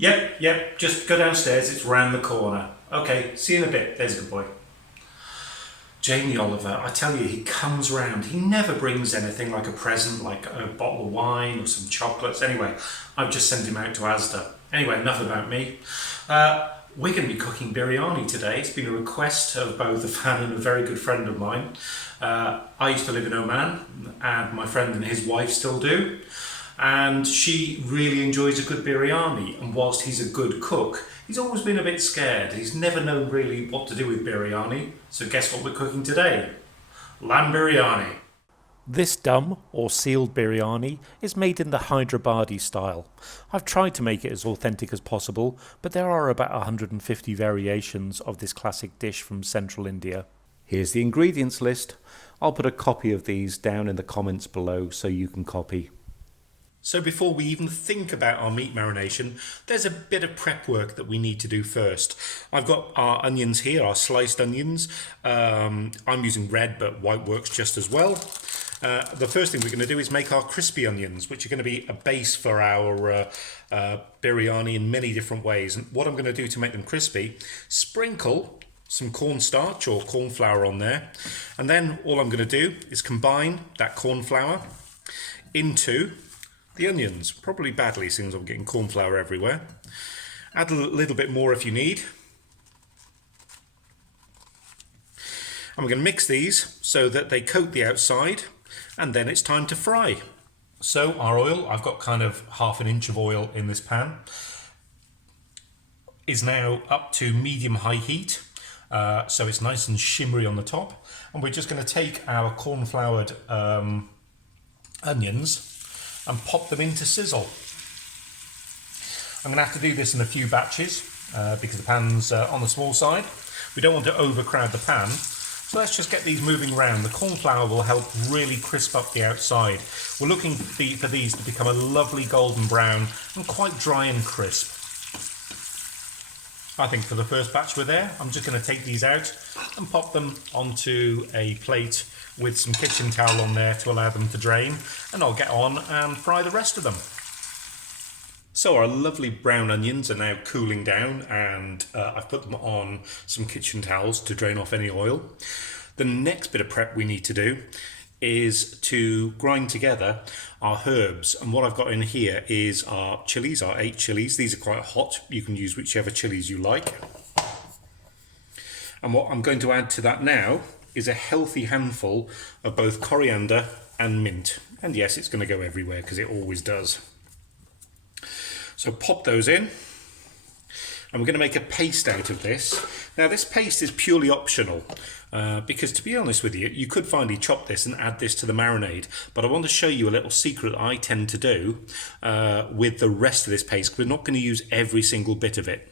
Yep, just go downstairs, it's round the corner. Okay, see you in a bit. There's a good boy. Jamie Oliver, I tell you, he comes round. He never brings anything like a present, like a bottle of wine or some chocolates. Anyway, I've just sent him out to Asda. Anyway, enough about me. We're going to be cooking biryani today. It's been a request of both a fan and a very good friend of mine. I used to live in Oman, and my friend and his wife still do. And she really enjoys a good biryani. And whilst he's a good cook, he's always been a bit scared. He's never known really what to do with biryani. So guess what we're cooking today? Lamb biryani. This dum, or sealed biryani, is made in the Hyderabadi style. I've tried to make it as authentic as possible, but there are about 150 variations of this classic dish from central India. Here's the ingredients list. I'll put a copy of these down in the comments below so you can copy. So before we even think about our meat marination, there's a bit of prep work that we need to do first. I've got our onions here, our sliced onions. I'm using red, but white works just as well. The first thing we're going to do is make our crispy onions, which are going to be a base for our biryani in many different ways. And what I'm going to do to make them crispy, sprinkle some cornstarch or corn flour on there. And then all I'm going to do is combine that corn flour into the onions, probably badly since I'm getting corn flour everywhere. Add a little bit more if you need. And we're going to mix these so that they coat the outside, and then it's time to fry. So our oil, I've got kind of ½ inch of oil in this pan, is now up to medium-high heat, so it's nice and shimmery on the top. And we're just going to take our corn-floured onions and pop them into sizzle. I'm going to have to do this in a few batches because the pan's on the small side. We don't want to overcrowd the pan, so let's just get these moving around. The corn flour will help really crisp up the outside. We're looking for these to become a lovely golden brown and quite dry and crisp. I think for the first batch we're there. I'm just going to take these out and pop them onto a plate with some kitchen towel on there to allow them to drain, and I'll get on and fry the rest of them. So our lovely brown onions are now cooling down, and I've put them on some kitchen towels to drain off any oil. The next bit of prep we need to do is to grind together our herbs, and what I've got in here is our chilies, our 8 chilies. These are quite hot. You can use whichever chilies you like. And what I'm going to add to that now is a healthy handful of both coriander and mint. And yes, it's going to go everywhere because it always does. So pop those in. And we're going to make a paste out of this. Now this paste is purely optional because, to be honest with you, you could finely chop this and add this to the marinade. But I want to show you a little secret I tend to do with the rest of this paste. We're not going to use every single bit of it.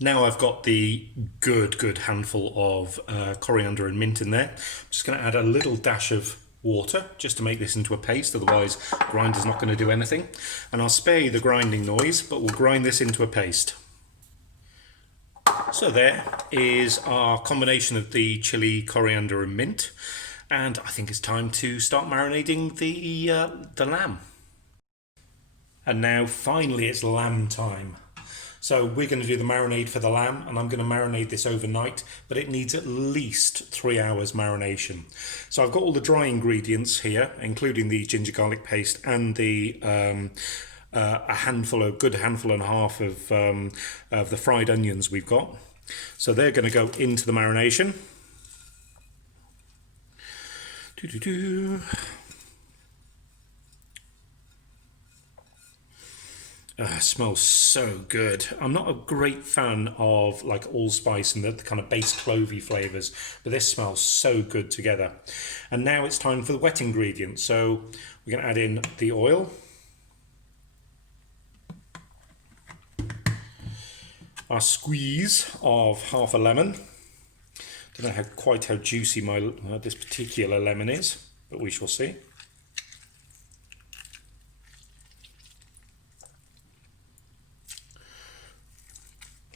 Now I've got the good handful of coriander and mint in there. I'm just going to add a little dash of water just to make this into a paste, otherwise grinder's not going to do anything. And I'll spare you the grinding noise, but we'll grind this into a paste. So there is our combination of the chili, coriander and mint, and I think it's time to start marinating the lamb. And now finally it's lamb time. So we're going to do the marinade for the lamb, and I'm going to marinate this overnight, but it needs at least 3 hours marination. So I've got all the dry ingredients here, including the ginger garlic paste and the a good handful and a half of the fried onions we've got. So they're going to go into the marination. Smells so good. I'm not a great fan of like allspice and the kind of base clovey flavours, but this smells so good together. And now it's time for the wet ingredients. So we're going to add in the oil, our squeeze of half a lemon. Don't know quite how juicy this particular lemon is, but we shall see.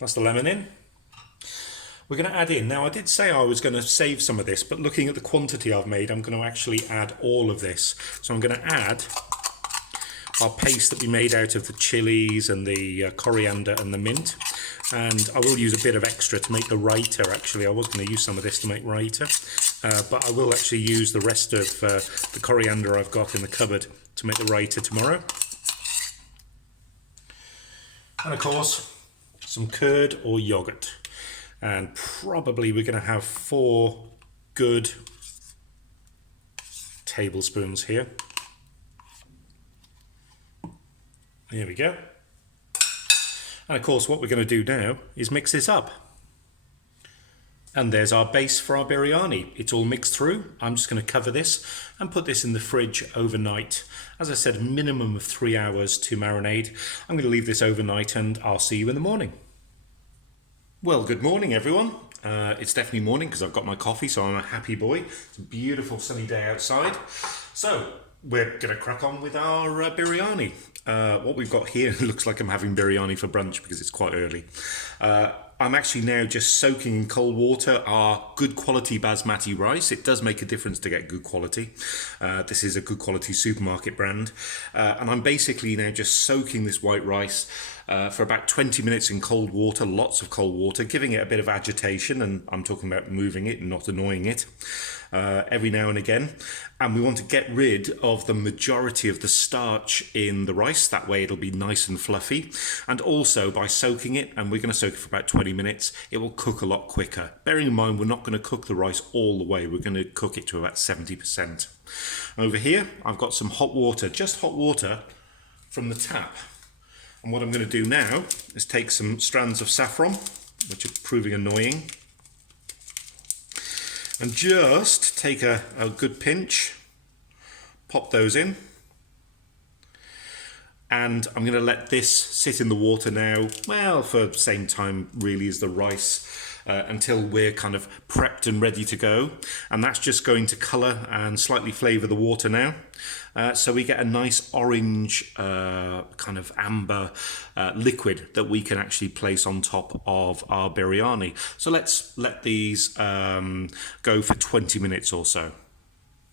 That's the lemon in. We're going to add in, now I did say I was going to save some of this, but looking at the quantity I've made, I'm going to actually add all of this. So I'm going to add our paste that we made out of the chillies and the coriander and the mint. And I will use a bit of extra to make the raita. Actually, I was going to use some of this to make raita, but I will actually use the rest of the coriander I've got in the cupboard to make the raita tomorrow. And of course, some curd or yogurt. And probably we're going to have 4 good tablespoons here. There we go. And of course, what we're going to do now is mix this up. And there's our base for our biryani. It's all mixed through. I'm just going to cover this and put this in the fridge overnight. As I said, a minimum of 3 hours to marinate. I'm going to leave this overnight and I'll see you in the morning. Well, good morning, everyone. It's definitely morning because I've got my coffee, so I'm a happy boy. It's a beautiful sunny day outside. So we're going to crack on with our biryani. What we've got here looks like I'm having biryani for brunch because it's quite early. I'm actually now just soaking in cold water our good quality basmati rice. It does make a difference to get good quality. This is a good quality supermarket brand. And I'm basically now just soaking this white rice for about 20 minutes in cold water, lots of cold water, giving it a bit of agitation, and I'm talking about moving it and not annoying it every now and again. And we want to get rid of the majority of the starch in the rice, that way it'll be nice and fluffy. And also by soaking it, and we're going to soak it for about 20 minutes, it will cook a lot quicker. Bearing in mind we're not going to cook the rice all the way, we're going to cook it to about 70%. Over here I've got some hot water, just hot water from the tap. And what I'm going to do now is take some strands of saffron, which are proving annoying, and just take a good pinch, pop those in, and I'm going to let this sit in the water now, well, for the same time really as the rice, until we're kind of prepped and ready to go. And that's just going to colour and slightly flavour the water now. So we get a nice orange kind of amber liquid that we can actually place on top of our biryani. So let's let these go for 20 minutes or so.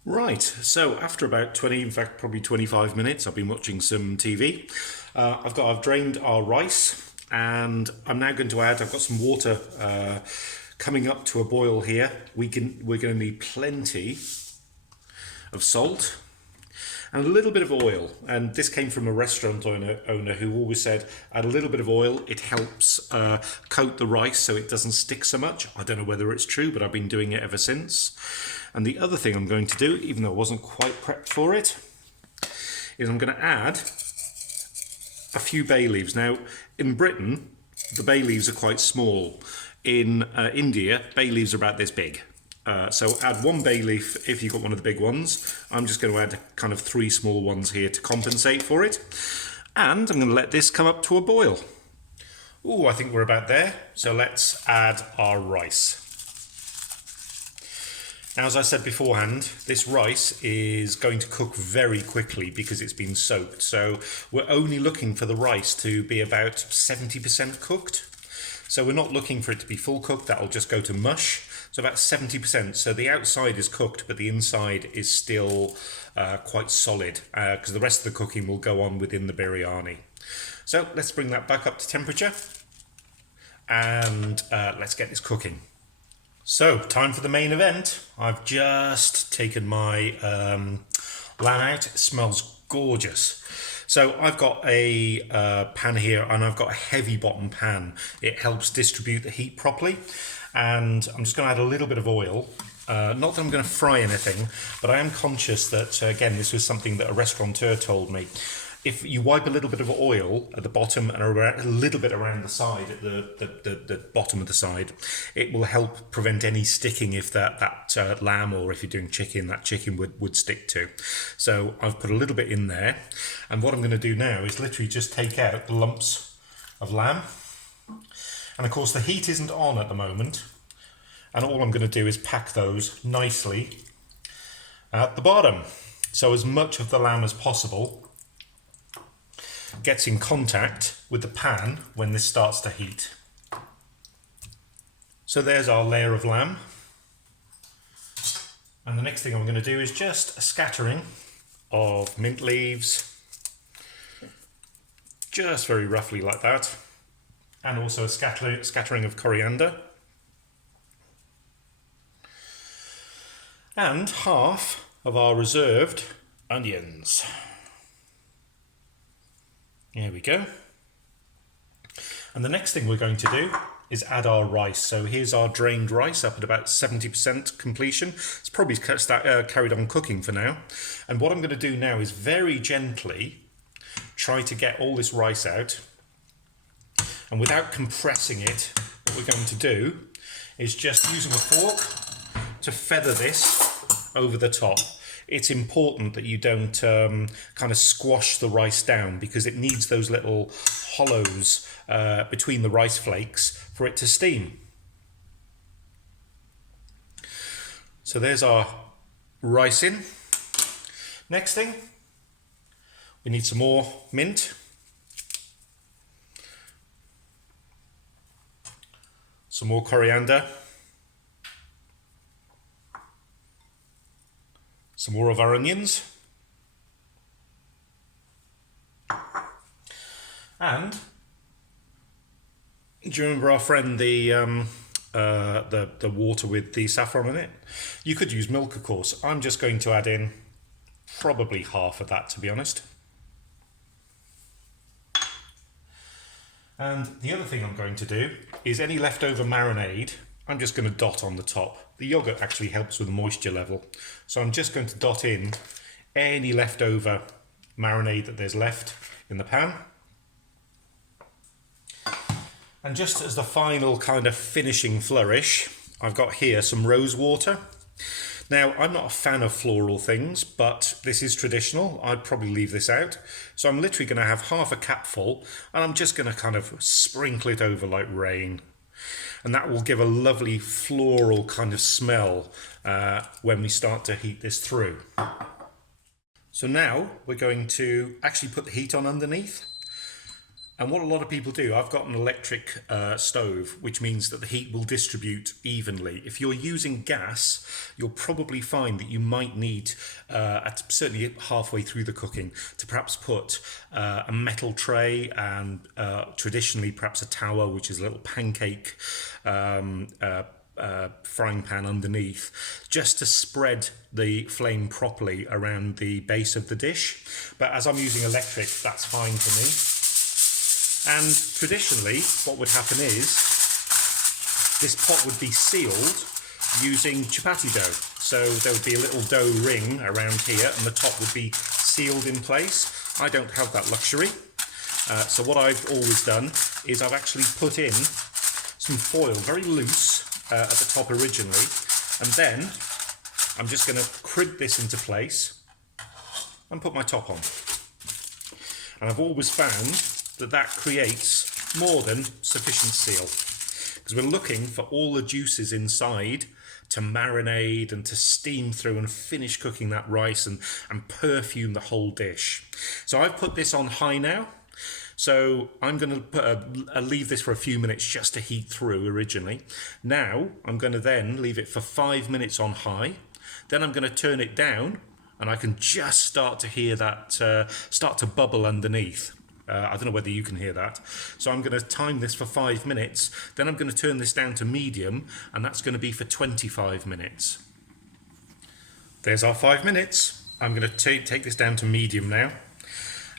Right, so after about 20, in fact probably 25 minutes, I've been watching some TV. I've drained our rice. And I'm now going to add, I've got some water coming up to a boil here. We're going to need plenty of salt and a little bit of oil. And this came from a restaurant owner who always said, add a little bit of oil, it helps coat the rice so it doesn't stick so much. I don't know whether it's true, but I've been doing it ever since. And the other thing I'm going to do, even though I wasn't quite prepped for it, is I'm going to add a few bay leaves. Now, in Britain, the bay leaves are quite small. In India, bay leaves are about this big. So add 1 bay leaf if you've got one of the big ones. I'm just going to add kind of 3 small ones here to compensate for it. And I'm going to let this come up to a boil. Ooh, I think we're about there. So let's add our rice. Now, as I said beforehand, this rice is going to cook very quickly because it's been soaked. So we're only looking for the rice to be about 70% cooked. So we're not looking for it to be full cooked, that'll just go to mush. So about 70%. So the outside is cooked, but the inside is still quite solid because the rest of the cooking will go on within the biryani. So let's bring that back up to temperature and let's get this cooking. So, time for the main event. I've just taken my lamb out. It smells gorgeous. So I've got a pan here and I've got a heavy bottom pan. It helps distribute the heat properly. And I'm just going to add a little bit of oil. Not that I'm going to fry anything, but I am conscious that, again, this was something that a restaurateur told me. If you wipe a little bit of oil at the bottom and a little bit around the side, at the bottom of the side, it will help prevent any sticking if that lamb, or if you're doing chicken, that chicken would stick to. So I've put a little bit in there. And what I'm going to do now is literally just take out the lumps of lamb. And of course the heat isn't on at the moment. And all I'm going to do is pack those nicely at the bottom. So as much of the lamb as possible gets in contact with the pan when this starts to heat. So there's our layer of lamb. And the next thing I'm going to do is just a scattering of mint leaves, just very roughly like that. And also a scattering of coriander. And half of our reserved onions. There we go. And the next thing we're going to do is add our rice. So here's our drained rice up at about 70% completion. It's probably carried on cooking for now. And what I'm going to do now is very gently try to get all this rice out. And without compressing it, what we're going to do is just using a fork to feather this over the top. It's important that you don't kind of squash the rice down, because it needs those little hollows between the rice flakes for it to steam. So there's our rice in. Next thing, we need some more mint. Some more coriander. Some more of our onions. And do you remember our friend the water with the saffron in it? You could use milk, of course. I'm just going to add in probably half of that, to be honest. And the other thing I'm going to do is any leftover marinade, I'm just going to dot on the top. The yogurt actually helps with the moisture level. So I'm just going to dot in any leftover marinade that there's left in the pan. And just as the final kind of finishing flourish, I've got here some rose water. Now, I'm not a fan of floral things, but this is traditional. I'd probably leave this out. So I'm literally going to have half a capful, and I'm just going to kind of sprinkle it over like rain. And that will give a lovely floral kind of smell when we start to heat this through. So now we're going to actually put the heat on underneath. And what a lot of people do, I've got an electric stove, which means that the heat will distribute evenly. If you're using gas, you'll probably find that you might need, certainly halfway through the cooking, to perhaps put a metal tray and traditionally perhaps a tower, which is a little pancake frying pan underneath, just to spread the flame properly around the base of the dish. But as I'm using electric, that's fine for me. And traditionally, what would happen is this pot would be sealed using chapati dough. So there would be a little dough ring around here, and the top would be sealed in place. I don't have that luxury. So what I've always done is I've actually put in some foil, very loose, at the top originally, and then I'm just going to crib this into place and put my top on. And I've always found that creates more than sufficient seal, because we're looking for all the juices inside to marinate and to steam through and finish cooking that rice and perfume the whole dish. So I've put this on high now. So I'm going to leave this for a few minutes just to heat through originally. Now I'm going to then leave it for 5 minutes on high. Then I'm going to turn it down, and I can just start to hear that start to bubble underneath. I don't know whether you can hear that. So I'm going to time this for 5 minutes. Then I'm going to turn this down to medium, and that's going to be for 25 minutes. There's our 5 minutes. I'm going to take this down to medium now.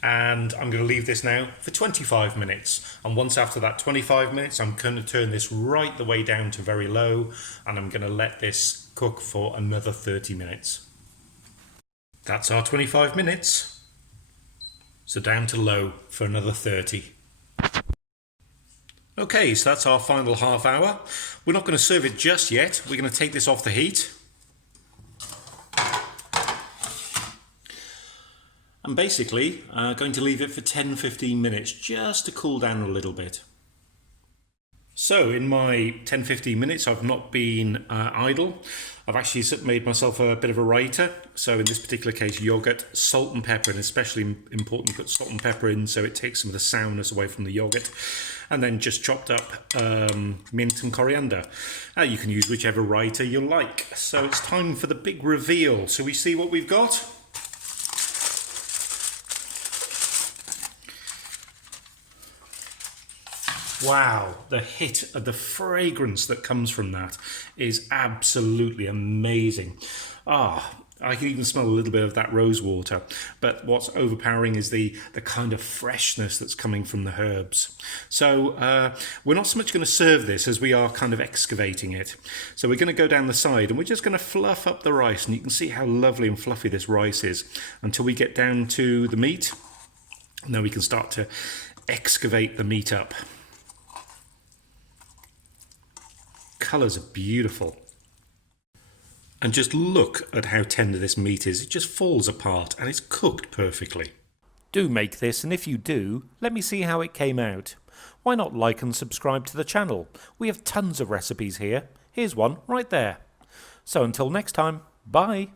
And I'm going to leave this now for 25 minutes. And once after that 25 minutes, I'm going to turn this right the way down to very low. And I'm going to let this cook for another 30 minutes. That's our 25 minutes. So down to low for another 30. Okay, so that's our final half hour. We're not going to serve it just yet. We're going to take this off the heat. I'm basically going to leave it for 10-15 minutes just to cool down a little bit. So in my 10-15 minutes I've not been idle. I've actually made myself a bit of a raita. So in this particular case, yogurt, salt and pepper, and especially important to put salt and pepper in so it takes some of the sourness away from the yogurt. And then just chopped up mint and coriander. You can use whichever raita you like. So it's time for the big reveal. So we see what we've got. Wow, the hit of the fragrance that comes from that is absolutely amazing. I can even smell a little bit of that rose water, but what's overpowering is the kind of freshness that's coming from the herbs. So we're not so much going to serve this as we are kind of excavating it. So we're going to go down the side and we're just going to fluff up the rice, and you can see how lovely and fluffy this rice is until we get down to the meat, and then we can start to excavate the meat up. Colours are beautiful. And just look at how tender this meat is. It just falls apart and it's cooked perfectly. Do make this, and if you do, let me see how it came out. Why not like and subscribe to the channel? We have tons of recipes here. Here's one right there. So until next time, bye.